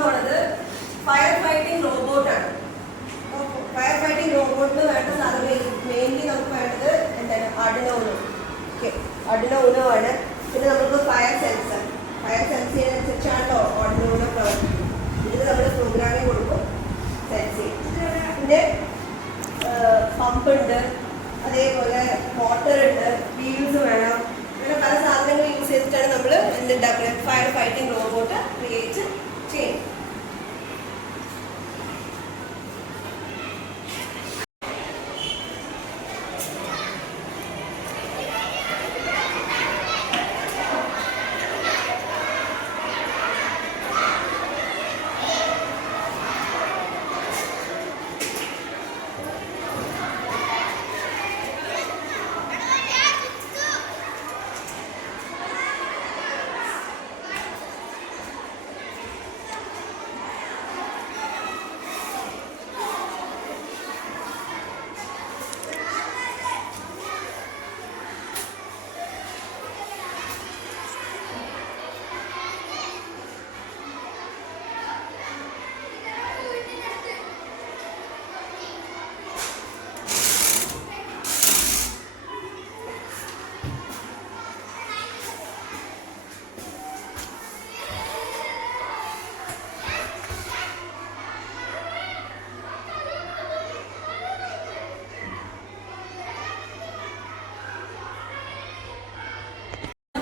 പോണത് fire fighting റോബോട്ടാണ്. Fire fighting റോബോട്ടിന് വേണ്ട സാധനം മെയിൻലി നമുക്ക് വേണ്ടത് എന്താണ്? ആർഡിനോ ഉണോ. ഓക്കെ, ആർഡിനോ ഉണോ ആണ്. പിന്നെ നമുക്ക് ഫയർ സെൻസർ ചെയ്യുന്നതനുസരിച്ചാണല്ലോ ആർഡിനോ ഉണോ പ്രവർത്തിക്കുന്നത്. ഇതിന് നമ്മൾ പ്രോഗ്രാമിംഗ് കൊടുക്കും, സെൻസ് ചെയ്യും. പിന്നെ പമ്പ് ഉണ്ട്, അതേപോലെ മോട്ടർ ഉണ്ട്, വീൽസ് വേണം. അങ്ങനെ പല സാധനങ്ങൾ യൂസ് ചെയ്തിട്ടാണ് നമ്മൾ എന്തുണ്ടാക്കുന്നത്? ഫയർ ഫൈറ്റിംഗ് റോബോട്ട് ക്രിയേറ്റ് ചെയ്യും.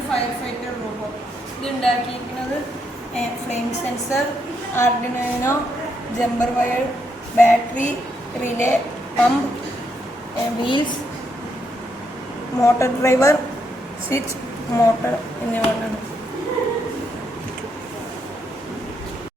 ഫയർ ഫൈറ്റർ റോബോട്ട് ഇത് ഉണ്ടാക്കിയിരിക്കുന്നത് flame sensor, Arduino, jumper wire, battery, relay, pump, wheels, motor driver, switch, motor എന്നിവ കൊണ്ടാണ്.